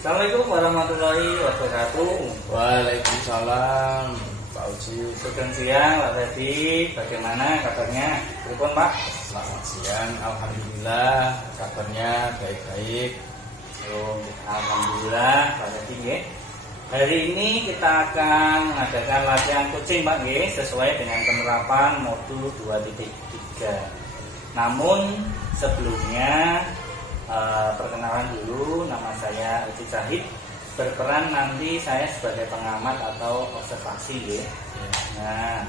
Assalamualaikum warahmatullahi wabarakatuh. Waalaikumsalam, Pak Uci. Sugeng siang, Pak Ferdi. Bagaimana kabarnya? Pripun, Pak? Selamat siang, alhamdulillah kabarnya baik-baik. Alhamdulillah, Pak Ferdi nggih. Hari ini kita akan mengadakan latihan coaching, Pak nggih, sesuai dengan penerapan modul 2.3. Namun sebelumnya perkenalan dulu, nama saya Uci Zahid. Berperan nanti saya sebagai pengamat atau observasi ya. Nah,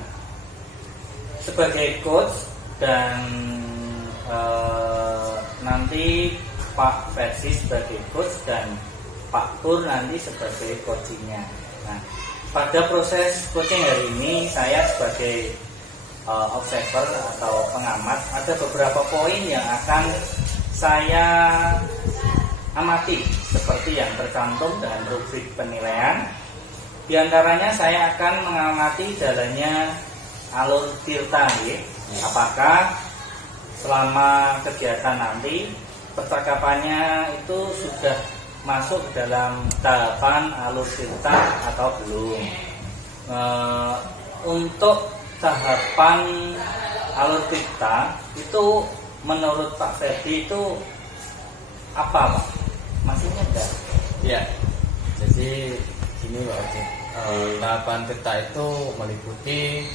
sebagai coach dan nanti Pak Ferdi sebagai coach dan Pak Pur nanti sebagai coachingnya. Nah, pada proses coaching hari ini saya sebagai observer atau pengamat, ada beberapa poin yang akan saya amati seperti yang tercantum dalam rubrik penilaian. Di antaranya saya akan mengamati jalannya alur tirta ya. Apakah selama kegiatan nanti percakapannya itu sudah masuk ke dalam tahapan alur tirta atau belum. Untuk tahapan alur tirta itu menurut Pak Ferdi itu apa, Pak? Maksudnya enggak? Ya, jadi gini Pak Uci. Tahapan tirta itu meliputi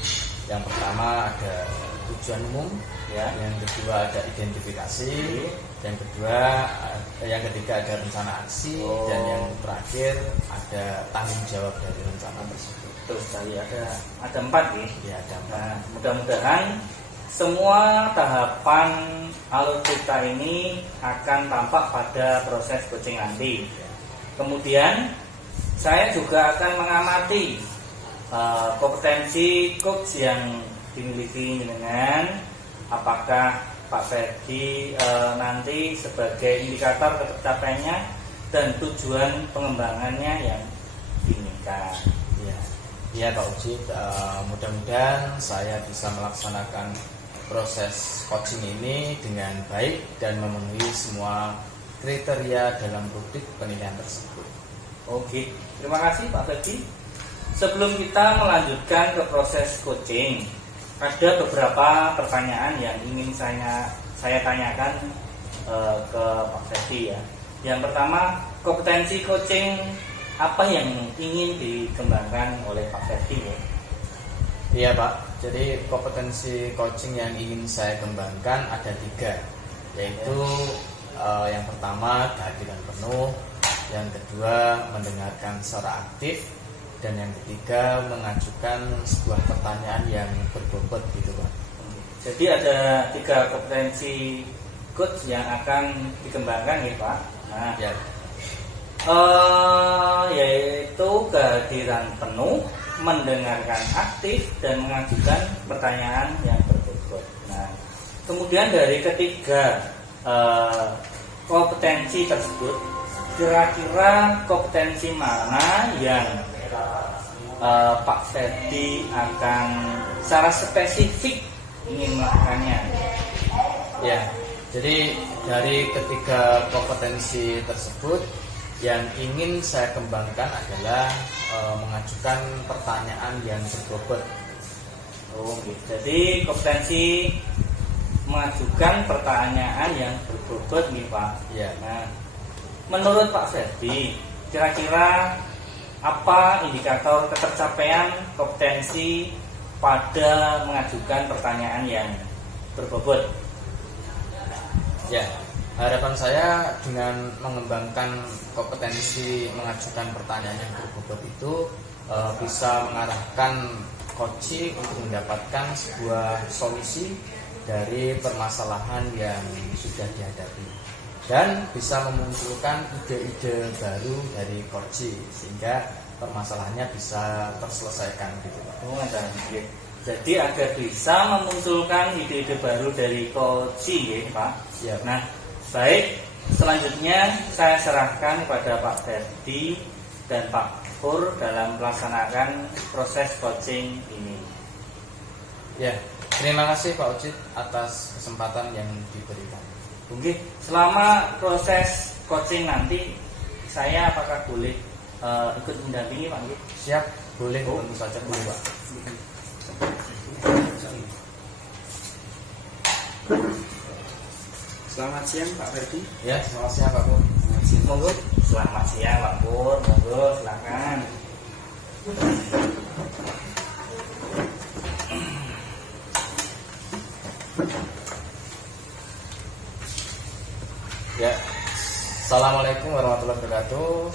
yang pertama ada tujuan umum, Ya. yang kedua ada identifikasi, yang ketiga ada rencana aksi, dan yang terakhir ada tanggung jawab dari rencana tersebut. Terus tadi ada 4 nih. Ya, ada empat. Nah, mudah-mudahan semua tahapan alur tirta ini akan tampak pada proses coaching nanti. Kemudian saya juga akan mengamati kompetensi coach yang dimiliki dengan apakah Pak Ferdi nanti sebagai indikator tercapainya dan tujuan pengembangannya yang diinginkan. Ya Pak Uci, mudah-mudahan saya bisa melaksanakan proses coaching ini dengan baik dan memenuhi semua kriteria dalam rubrik penilaian tersebut. Oke, terima kasih Pak Ferdi. Sebelum kita melanjutkan ke proses coaching, ada beberapa pertanyaan yang ingin saya tanyakan ke Pak Ferdi ya. Yang pertama, kompetensi coaching apa yang ingin dikembangkan oleh Pak Ferdi ya? Iya Pak, jadi kompetensi coaching yang ingin saya kembangkan ada 3, yaitu yang pertama kehadiran penuh, yang kedua mendengarkan secara aktif, dan yang ketiga mengajukan sebuah pertanyaan yang berbobot gitu Pak. Jadi ada 3 kompetensi coach yang akan dikembangkan ya Pak. Nah, Ya. Yaitu kehadiran penuh, mendengarkan aktif, dan mengajukan pertanyaan yang berbobot. Nah, kemudian dari ketiga kompetensi tersebut, kira-kira kompetensi mana yang Pak Ferdi akan secara spesifik ingin melakukannya? Ya, jadi dari ketiga kompetensi tersebut, yang ingin saya kembangkan adalah mengajukan pertanyaan yang berbobot. Jadi kompetensi mengajukan pertanyaan yang berbobot nih Pak. Ya. Nah, menurut Pak Ferdi, kira-kira apa indikator ketercapaian kompetensi pada mengajukan pertanyaan yang berbobot? Ya, harapan saya dengan mengembangkan kompetensi mengajukan pertanyaan yang berbobot itu bisa mengarahkan coaching untuk mendapatkan sebuah solusi dari permasalahan yang sudah dihadapi, dan bisa memunculkan ide-ide baru dari coaching sehingga permasalahannya bisa terselesaikan gitu Pak. Jadi agar bisa memunculkan ide-ide baru dari coaching ya Pak. Ya. Nah, baik, selanjutnya saya serahkan kepada Pak Ferdi dan Pak Pur dalam melaksanakan proses coaching ini. Ya, terima kasih Pak Ucit atas kesempatan yang diberikan. Oke, selama proses coaching nanti saya apakah boleh ikut mendampingi Pak? Siap, boleh, tentu saja boleh Pak. Selamat siang Pak Ferdi. Ya, selamat siang Pak Pur. Monggo. Selamat siang Pak Pur, monggo silakan. Ya, assalamualaikum warahmatullahi wabarakatuh.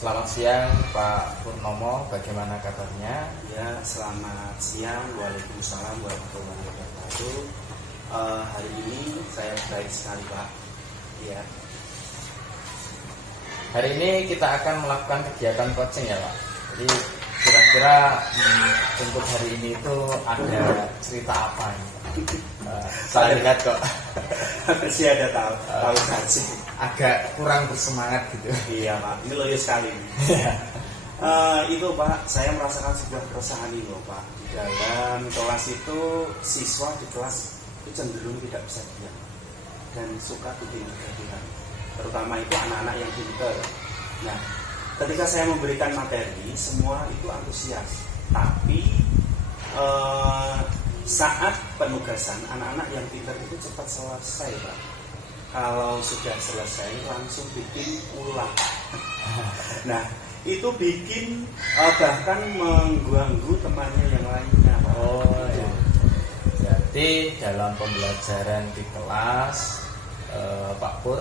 Selamat siang Pak Purnomo, bagaimana kabarnya? Ya, selamat siang. Waalaikumsalam warahmatullahi wabarakatuh. Hari ini saya baik sekali Pak. Ya. Hari ini kita akan melakukan kegiatan coaching ya Pak. Jadi kira-kira untuk hari ini itu ada cerita apa ini Pak? Saya lihat kok Masih ada tahu saja. agak kurang bersemangat gitu. Iya Pak, ini loyo sekali. Itu Pak, saya merasakan sebuah keresahan ini loh Pak. Di dalam kelas itu siswa di kelas itu cenderung tidak bisa diam dan suka bikin kegaduhan. Terutama itu anak-anak yang pintar. Nah, ketika saya memberikan materi, semua itu antusias. Tapi saat penugasan, anak-anak yang pintar itu cepat selesai Pak. Kalau sudah selesai langsung bikin ulang. Nah, itu bikin bahkan mengganggu temannya yang lainnya Pak. Oh ya. Jadi dalam pembelajaran di kelas Pak Pur,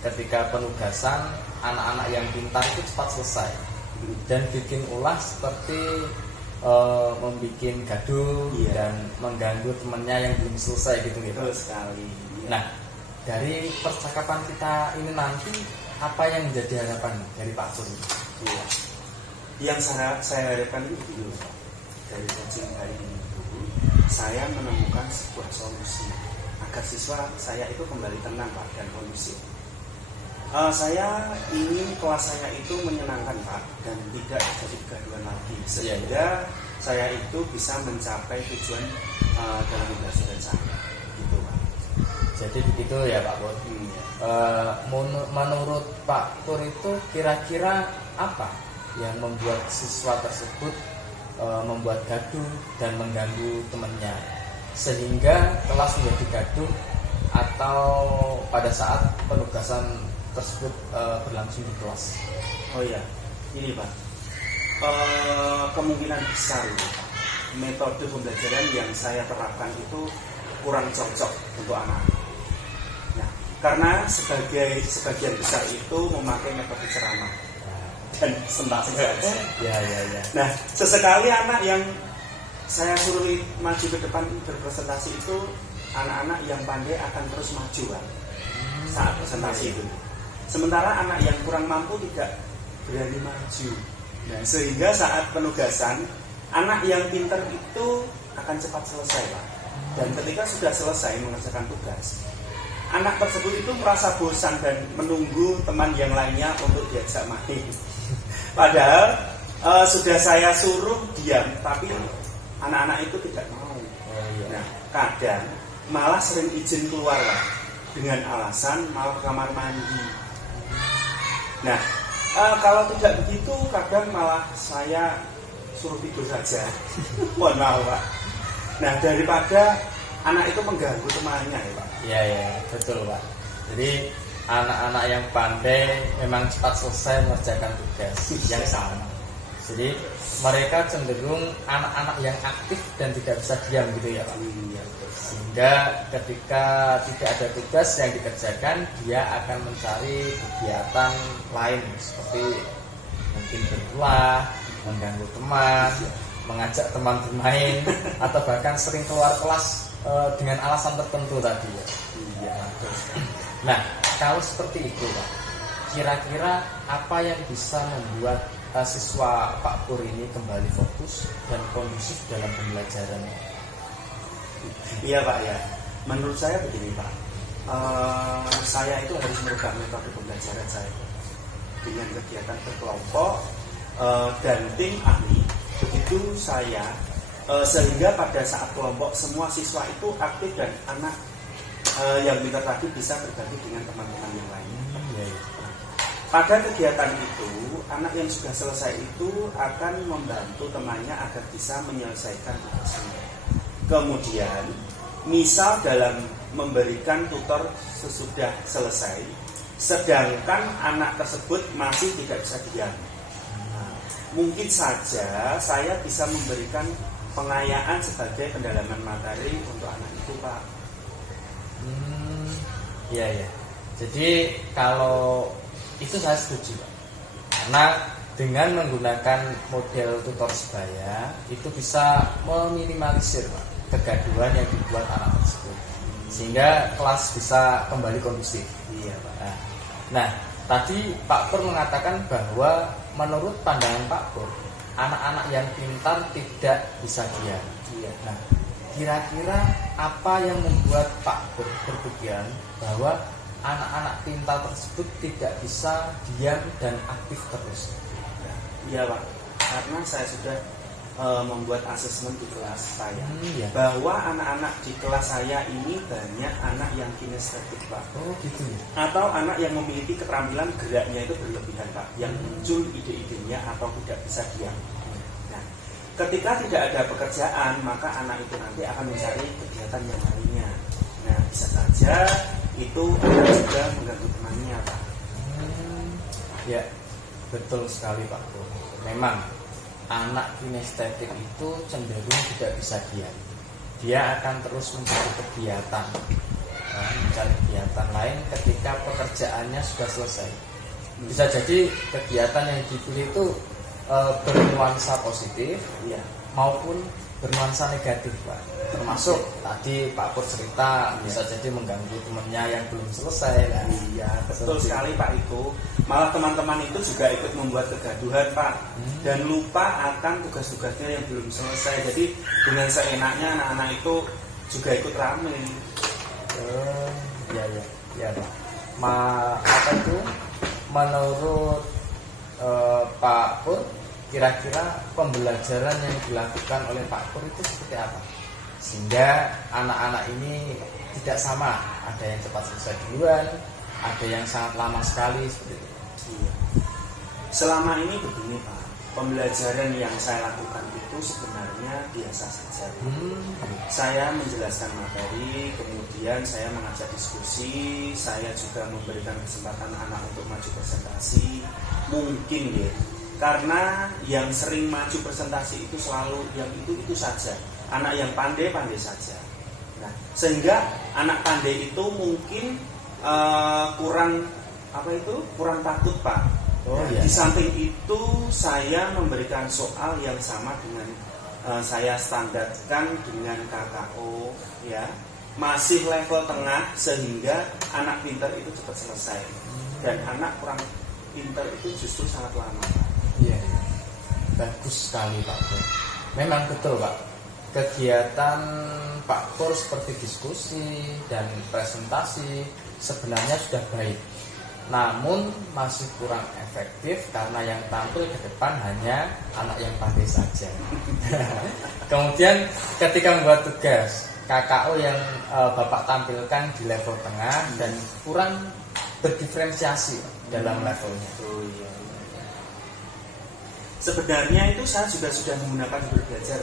ketika penugasan anak-anak yang pintar itu cepat selesai dan bikin ulah seperti membuat gaduh dan mengganggu temannya yang belum selesai gitu. Betul sekali. Nah, dari percakapan kita ini nanti apa yang menjadi harapan dari Pak Pur? Iya. Yang saya harapkan itu begini Pak. Dari coaching hari ini itu, saya menemukan sebuah solusi agar siswa saya itu kembali tenang Pak dan kondusif. Saya ingin kelas saya itu menyenangkan Pak dan tidak jadi kegaduhan lagi sehingga saya itu bisa mencapai tujuan dalam pembelajaran saya gitu Pak. Jadi begitu ya Pak Pur. Menurut Pak Pur itu kira-kira apa yang membuat siswa tersebut membuat gaduh dan mengganggu temannya sehingga kelas menjadi gaduh atau pada saat penugasan tersebut berlangsung di kelas? Oh iya, ini Pak, kemungkinan besar Pak, metode pembelajaran yang saya terapkan itu kurang cocok untuk anak-anak. Nah, karena sebagian besar itu memakai metode ceramah dan sentak saja. Ya. Nah, sesekali anak yang saya suruh maju ke depan berpresentasi itu anak-anak yang pandai akan terus maju Pak saat presentasi itu. Sementara anak yang kurang mampu tidak berani maju. Nah, sehingga saat penugasan anak yang pintar itu akan cepat selesai Pak. Dan ketika sudah selesai mengerjakan tugas, anak tersebut itu merasa bosan dan menunggu teman yang lainnya untuk diajak main. Padahal sudah saya suruh diam, tapi anak-anak itu tidak mau. Nah, kadang malah sering izin keluar Pak, dengan alasan mau ke kamar mandi. Nah, kalau tidak begitu kadang malah saya suruh tidur saja. Mohon maaf Pak. Nah, daripada anak itu mengganggu temannya ya Pak. Iya, betul Pak. Jadi anak-anak yang pandai memang cepat selesai mengerjakan tugas yang sama. Jadi mereka cenderung anak-anak yang aktif dan tidak bisa diam gitu ya Pak. Sehingga ketika tidak ada tugas yang dikerjakan, dia akan mencari kegiatan lain seperti mungkin berulah, mengganggu teman, mengajak teman bermain, atau bahkan sering keluar kelas dengan alasan tertentu tadi ya. Nah, kalau seperti itu Pak, kira-kira apa yang bisa membuat siswa Pak Pur ini kembali fokus dan kondusif dalam pembelajarannya? Iya Pak ya. Menurut saya begini Pak, saya itu harus merubah metode pembelajaran saya dengan kegiatan berkelompok dan tim ahli. Begitu saya sehingga pada saat kelompok semua siswa itu aktif dan anak yang pintar tadi bisa berbagi dengan teman-teman yang lain. pada kegiatan itu, anak yang sudah selesai itu akan membantu temannya agar bisa menyelesaikan tugasnya. Kemudian, misal dalam memberikan tutor sesudah selesai, sedangkan anak tersebut masih tidak bisa diam. Nah, mungkin saja saya bisa memberikan pengayaan sebagai pendalaman materi untuk anak itu, Pak. Iya ya. Jadi kalau itu saya setuju, Pak. Karena dengan menggunakan model tutor sebaya itu bisa meminimalisir, Pak, kegaduhan yang dibuat anak tersebut, sehingga kelas bisa kembali kondusif. Iya, Pak. Nah, tadi Pak Pur mengatakan bahwa menurut pandangan Pak Pur, anak-anak yang pintar tidak bisa diam. Iya. Nah, kira-kira apa yang membuat Pak Pur berpikiran bahwa anak-anak pintar tersebut tidak bisa diam dan aktif terus? Iya, Pak. Karena saya sudah membuat asesmen di kelas saya, Iya. bahwa anak-anak di kelas saya ini banyak anak yang kinestetik, Pak. Oh gitu ya. Atau anak yang memiliki keterampilan geraknya itu berlebihan, Pak, yang muncul ide-idenya atau tidak bisa diam. Nah, ketika tidak ada pekerjaan, maka anak itu nanti akan mencari kegiatan yang lainnya. Nah, bisa saja itu akan juga mengganggu temannya, Pak. Ya, betul sekali Pak Pur. Memang anak kinestetik itu cenderung tidak bisa diam. Dia akan terus mencari kegiatan, mencari kegiatan lain ketika pekerjaannya sudah selesai. Bisa jadi kegiatan yang dipilih itu bernuansa positif, Iya. maupun bernuansa negatif, Pak. Termasuk tadi Pak Pur cerita bisa jadi mengganggu temannya yang belum selesai. Kan? Iya, betul sekali, Pak. Itu malah teman-teman itu juga ikut membuat kegaduhan, Pak, dan lupa akan tugas-tugasnya yang belum selesai. Jadi dengan seenaknya anak-anak itu juga ikut rame. Ya Pak. Apa itu? Menurut Pak Pur, kira-kira pembelajaran yang dilakukan oleh Pak Pur itu seperti apa? Sehingga anak-anak ini tidak sama, ada yang cepat selesai duluan, ada yang sangat lama sekali seperti itu. Iya. Selama ini begini, Pak, pembelajaran yang saya lakukan itu sebenarnya biasa saja. Saya menjelaskan materi, kemudian saya mengajak diskusi, saya juga memberikan kesempatan anak untuk maju presentasi. Mungkin ya, karena yang sering maju presentasi itu selalu yang itu saja. Anak yang pandai saja. Nah, sehingga anak pandai itu mungkin kurang takut, Pak. Iya. Di samping itu saya memberikan soal yang sama dengan saya standarkan dengan KKO, ya, masih level tengah sehingga anak pintar itu cepat selesai dan anak kurang pintar itu justru sangat lama, Pak. Iya, bagus sekali Pak Pur. Memang betul Pak. Kegiatan Pak Pur seperti diskusi dan presentasi sebenarnya sudah baik. Namun masih kurang efektif karena yang tampil ke depan hanya anak yang pandai saja. Kemudian ketika membuat tugas, KKO yang Bapak tampilkan di level tengah dan kurang berdiferensiasi dalam levelnya. Oh, iya. Sebenarnya itu saya juga sudah menggunakan berbelajar,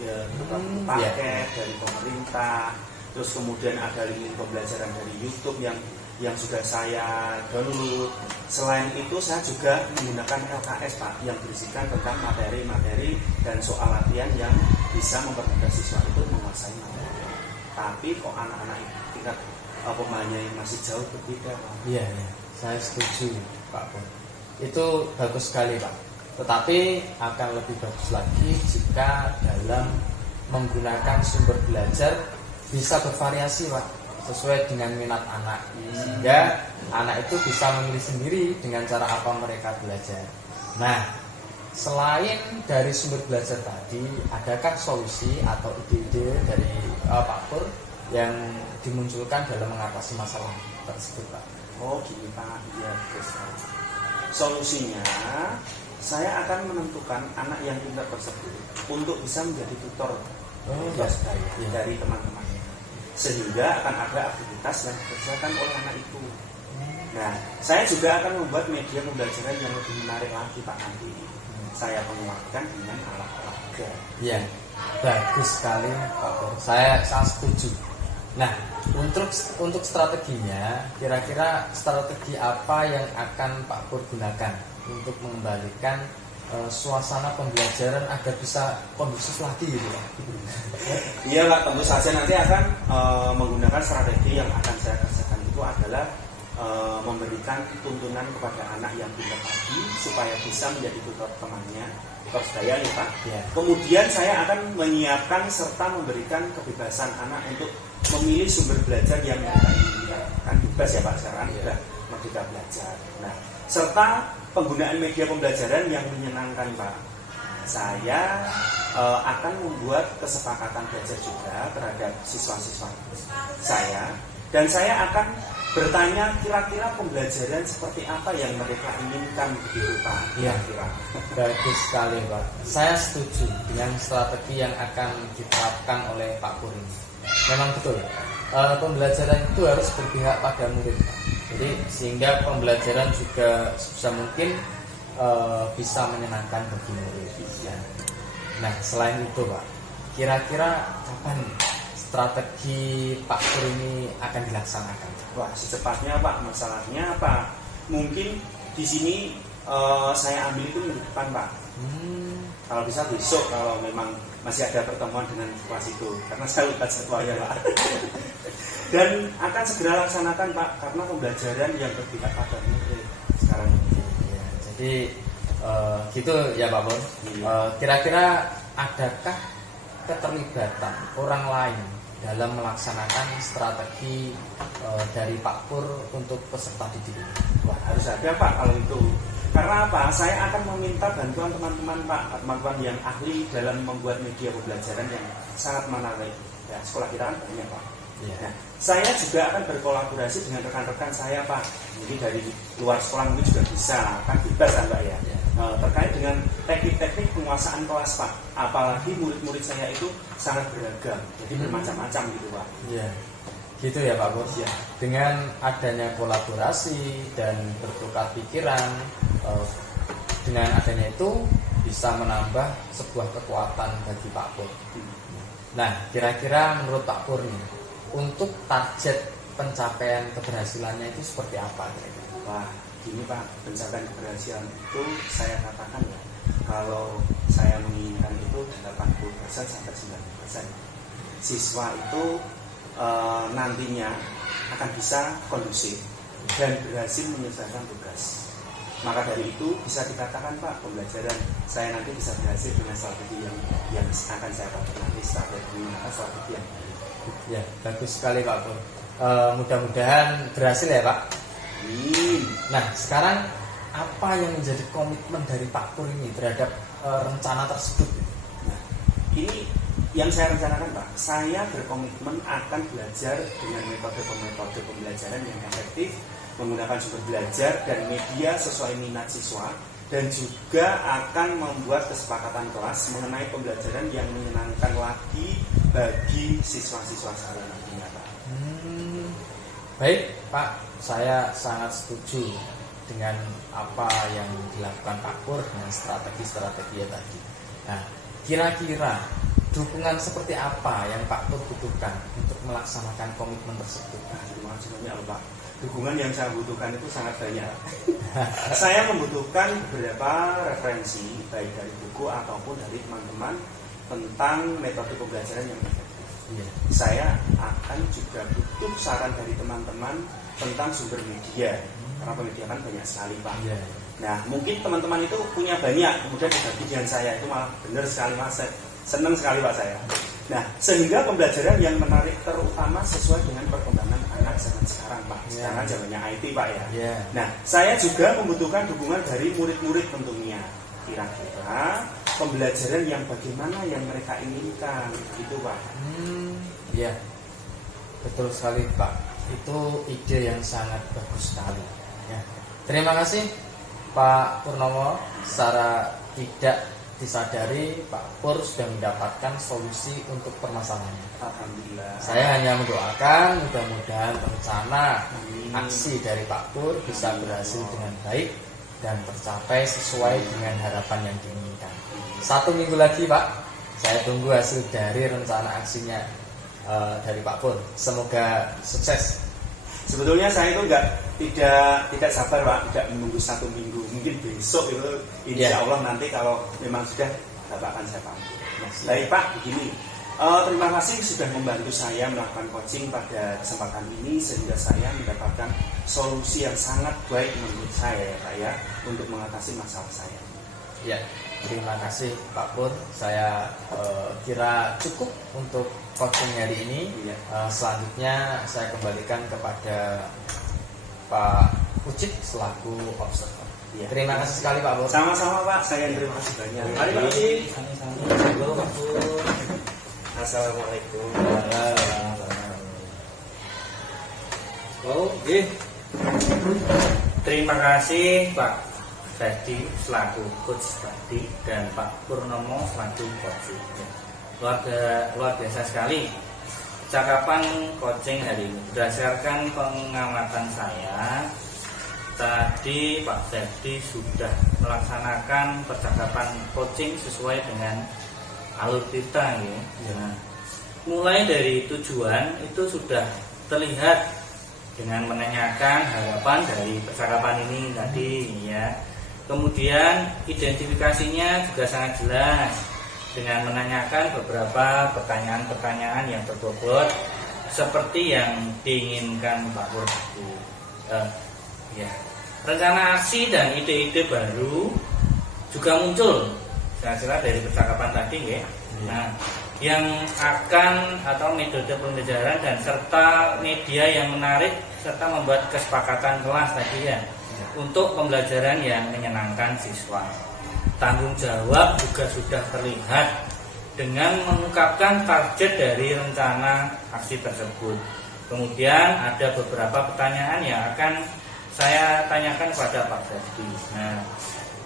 ya, paket dari pemerintah, terus kemudian ada link pembelajaran dari YouTube yang sudah saya download. Selain itu saya juga menggunakan LKS, Pak, yang berisikan tentang materi-materi dan soal latihan yang bisa mempermudah siswa itu menguasai materi. Tapi kok anak-anak tingkat pemainnya yang masih jauh berbeda, Pak. Iya, saya setuju Pak Pur. Itu bagus sekali Pak. Tetapi akan lebih bagus lagi jika dalam menggunakan sumber belajar bisa bervariasi Pak, sesuai dengan minat anak, sehingga anak itu bisa memilih sendiri dengan cara apa mereka belajar. Nah, selain dari sumber belajar tadi, adakah solusi atau ide-ide dari Pak Pur yang dimunculkan dalam mengatasi masalah tersebut, Pak? Oh gini, Pak, ya terus solusinya saya akan menentukan anak yang pintar tersebut untuk bisa menjadi tutor dari teman-temannya, sehingga akan ada aktivitas yang dikerjakan oleh anak itu. Nah, saya juga akan membuat media pembelajaran yang lebih menarik lagi Pak nanti. Saya penguatkan dengan alat olahraga. Iya, bagus sekali Pak Pur. Saya sangat setuju. Nah, untuk strateginya, kira-kira strategi apa yang akan Pak Pur gunakan untuk mengembalikan suasana pembelajaran agar bisa kondusif lagi gitu Pak? Iya Pak, tentu saja nanti akan menggunakan strategi yang akan saya kerjakan itu adalah memberikan tuntunan kepada anak yang pintar tadi supaya bisa menjadi tutor temannya, tutor saya ya Pak. Ya. Kemudian saya akan menyiapkan serta memberikan kebebasan anak untuk memilih sumber belajar yang mereka inginkan. Kan bebas ya Pak, sekarang sudah merdeka belajar. Nah, serta penggunaan media pembelajaran yang menyenangkan Pak. Saya akan membuat kesepakatan belajar juga terhadap siswa-siswa saya, dan saya akan bertanya kira-kira pembelajaran seperti apa yang mereka inginkan begitu Pak. Iya, bagus sekali Pak. Saya setuju dengan strategi yang akan diterapkan oleh Pak Pur ini. Memang betul, pembelajaran itu harus berpihak pada murid Pak. Jadi sehingga pembelajaran juga sebisa mungkin bisa menyenangkan bagi murid. Ya. Nah, selain itu Pak, kira-kira kapan strategi Pak Pur ini akan dilaksanakan? Wah, secepatnya Pak. Masalahnya Pak, mungkin di sini saya ambil itu minggu depan Pak. Kalau bisa besok, kalau memang masih ada pertemuan dengan kelas itu, karena saya lupa jadwalnya Pak. Dan akan segera laksanakan Pak, karena pembelajaran yang berpihak pada murid sekarang ini. Ya, jadi gitu ya Pak Pur. Kira-kira adakah keterlibatan orang lain dalam melaksanakan strategi dari Pak Pur untuk peserta didik? Wah, harus ada Pak kalau itu. Karena apa? Saya akan meminta bantuan teman-teman Pak, teman-teman yang ahli dalam membuat media pembelajaran yang sangat menarik. Ya, sekolah kita kan banyak Pak. Ya. Nah, saya juga akan berkolaborasi dengan rekan-rekan saya Pak. Jadi dari luar sekolah mungkin juga bisa, kan bebas kan Pak ya. Terkait dengan teknik-teknik penguasaan kelas Pak. Apalagi murid-murid saya itu sangat beragam, jadi bermacam-macam gitu Pak. Iya, gitu ya Pak Pur. Ya. Dengan adanya kolaborasi dan bertukar pikiran, dengan adanya itu bisa menambah sebuah kekuatan bagi Pak Pur. Nah, kira-kira menurut Pak Pur nih, untuk target pencapaian keberhasilannya itu seperti apa kira-kira? Wah, gini Pak, pencapaian keberhasilan itu saya katakan ya, kalau saya menginginkan itu 80% sampai 90%. Siswa itu nantinya akan bisa kondusif dan berhasil menyelesaikan tugas. Maka dari itu bisa dikatakan Pak, pembelajaran saya nanti bisa berhasil dengan strategi yang akan saya pakai nanti, strategi yang ya, bagus sekali Pak Pur. Mudah-mudahan berhasil ya Pak. Nah, sekarang apa yang menjadi komitmen dari Pak Pur ini terhadap rencana tersebut? Nah, ini yang saya rencanakan Pak. Saya berkomitmen akan belajar dengan metode pembelajaran yang efektif, menggunakan sumber belajar dan media sesuai minat siswa, dan juga akan membuat kesepakatan kelas mengenai pembelajaran yang menyenangkan lagi bagi siswa-siswa saya nantinya Pak. Baik Pak, saya sangat setuju dengan apa yang dilakukan Pak Pur dengan strategi-strategi tadi. Nah, kira-kira dukungan seperti apa yang Pak Pur butuhkan untuk melaksanakan komitmen tersebut? Nah, terima kasih banyak Pak. Dukungan yang saya butuhkan itu sangat banyak. Saya membutuhkan beberapa referensi, baik dari buku ataupun dari teman-teman tentang metode pembelajaran yang efektif. Saya akan juga butuh saran dari teman-teman tentang sumber media, karena media kan banyak sekali Pak. Nah, mungkin teman-teman itu punya banyak, kemudian berbagi dengan saya, itu malah benar sekali Mas. Senang sekali Pak saya. Nah, sehingga pembelajaran yang menarik terutama sesuai dengan perkembangan anak zaman sekarang Pak. Sekarang zamannya IT Pak ya. Nah, saya juga membutuhkan dukungan dari murid-murid tentunya. Kira-kira pembelajaran yang bagaimana yang mereka inginkan, gitu Pak. Iya, betul sekali Pak. Itu ide yang sangat bagus sekali. Ya. Terima kasih Pak Purnomo. Secara tidak disadari Pak Pur sudah mendapatkan solusi untuk permasalahannya. Alhamdulillah. Saya hanya mendoakan mudah-mudahan rencana Amin. aksi dari Pak Pur bisa berhasil dengan baik dan tercapai sesuai dengan harapan yang diinginkan. 1 minggu lagi Pak, saya tunggu hasil dari rencana aksinya dari Pak Pur. Semoga sukses. Sebetulnya saya itu tidak sabar Pak, tidak menunggu 1 minggu, mungkin besok itu insya Allah nanti kalau memang sudah Bapak akan saya panggil. Baik Pak, begini, terima kasih sudah membantu saya melakukan coaching pada kesempatan ini sehingga saya mendapatkan solusi yang sangat baik menurut saya ya Pak ya untuk mengatasi masalah saya. Ya, terima kasih Pak Pur. Saya kira cukup untuk coaching hari ini. Selanjutnya saya kembalikan kepada Pak Ucik selaku observer. Ya. Terima kasih sekali Pak Pur. Sama-sama Pak, saya yang terima kasih banyak. Mari Pak Ucik. Halo Pak Pur. Assalamualaikum. Oke. Terima kasih Pak Ferdi selaku coach tadi dan Pak Purnomo selaku coach. Luar biasa sekali percakapan coaching hari ini. Berdasarkan pengamatan saya, tadi Pak Ferdi sudah melaksanakan percakapan coaching sesuai dengan alur kita ya. Nah, mulai dari tujuan itu sudah terlihat dengan menanyakan harapan dari percakapan ini tadi ya. Kemudian identifikasinya juga sangat jelas dengan menanyakan beberapa pertanyaan-pertanyaan yang berbobot seperti yang diinginkan Pak Pur tadi. Ya, rencana aksi dan ide-ide baru juga muncul jelas-jelas dari percakapan tadi ya. Nah, yang akan atau metode pembelajaran dan serta media yang menarik serta membuat kesepakatan kelas tadi ya untuk pembelajaran yang menyenangkan siswa. Tanggung jawab juga sudah terlihat dengan mengungkapkan target dari rencana aksi tersebut. Kemudian ada beberapa pertanyaan yang akan saya tanyakan kepada Pak Ferdi. Nah,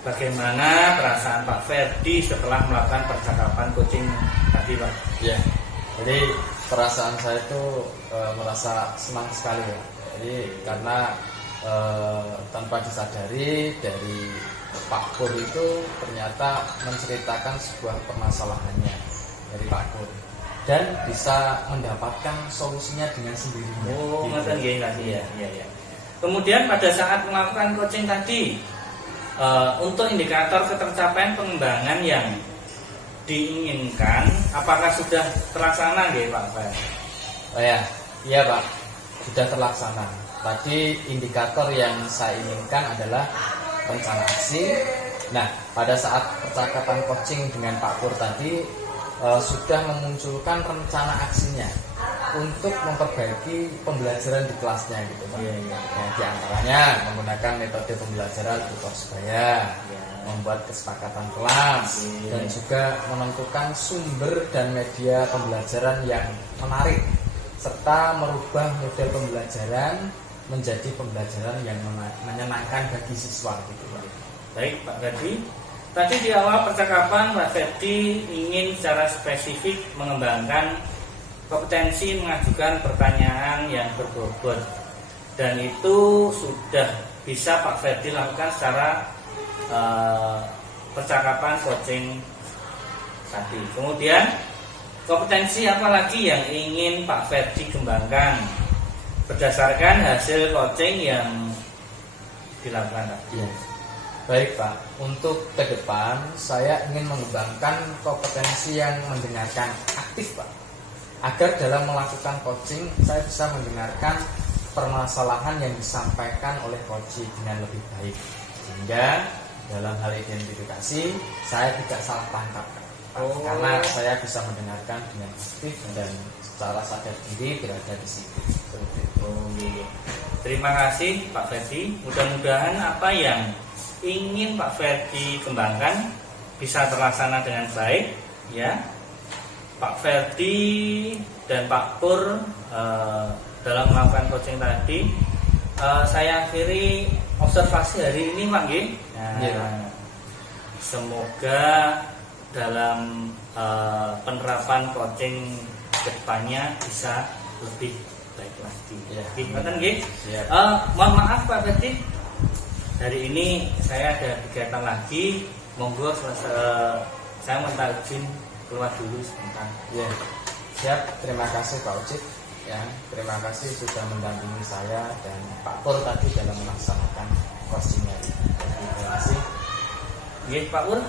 bagaimana perasaan Pak Ferdi setelah melakukan percakapan coaching tadi Pak? Ya, jadi perasaan saya itu merasa senang sekali ya. Jadi karena tanpa disadari dari Pak Pur itu ternyata menceritakan sebuah permasalahannya dari Pak Pur dan bisa mendapatkan solusinya dengan sendirinya. Oh, ngerti ya. Kemudian pada saat melakukan coaching tadi, untuk indikator ketercapaian pengembangan yang diinginkan, apakah sudah terlaksana nggih Pak Fer? Oh ya, iya Pak, sudah terlaksana. Tadi indikator yang saya inginkan adalah rencana aksi. Nah, pada saat percakapan coaching dengan Pak Pur tadi sudah memunculkan rencana aksinya untuk memperbaiki pembelajaran di kelasnya gitu Pak. Nah, di antaranya menggunakan metode pembelajaran tutor sebaya, membuat kesepakatan kelas, dan juga menentukan sumber dan media pembelajaran yang menarik serta merubah model pembelajaran menjadi pembelajaran yang menyenangkan bagi siswa gitu Pak. Baik Pak Ferdi, tadi di awal percakapan Pak Ferdi ingin secara spesifik mengembangkan kompetensi mengajukan pertanyaan yang berbobot dan itu sudah bisa Pak Ferdi lakukan secara percakapan coaching tadi. Kemudian kompetensi apa lagi yang ingin Pak Ferdi kembangkan berdasarkan hasil coaching yang dilakukan tadi? Ya. Baik Pak, untuk ke depan saya ingin mengembangkan kompetensi yang mendengarkan aktif Pak, agar dalam melakukan coaching saya bisa mendengarkan permasalahan yang disampaikan oleh coach dengan lebih baik, sehingga dalam hal identifikasi saya tidak salah tangkap karena saya bisa mendengarkan dengan aktif dan secara sadar diri berada di situ. Terima kasih Pak Ferdi. Mudah-mudahan apa yang ingin Pak Ferdi kembangkan bisa terlaksana dengan baik ya. Pak Ferdi dan Pak Pur dalam melakukan coaching tadi, saya akhiri observasi hari ini Pak Nggih. Nah, semoga dalam penerapan coaching depannya bisa lebih baik lagi. Ya. Gimana nggih? Siap. Mohon maaf Pak Ferdi. Hari ini saya ada kegiatan lagi. Monggo saya minta izin keluar dulu sebentar. Ya, siap. Terima kasih Pak Ucit. Ya, terima kasih sudah mendampingi saya dan Pak Pur tadi dalam melaksanakan coachingnya. Terima kasih. Nggih Pak Pur.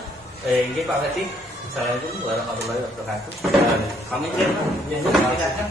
Nggih Pak Ferdi. Assalamualaikum warahmatullahi wabarakatuh. Kami silakan.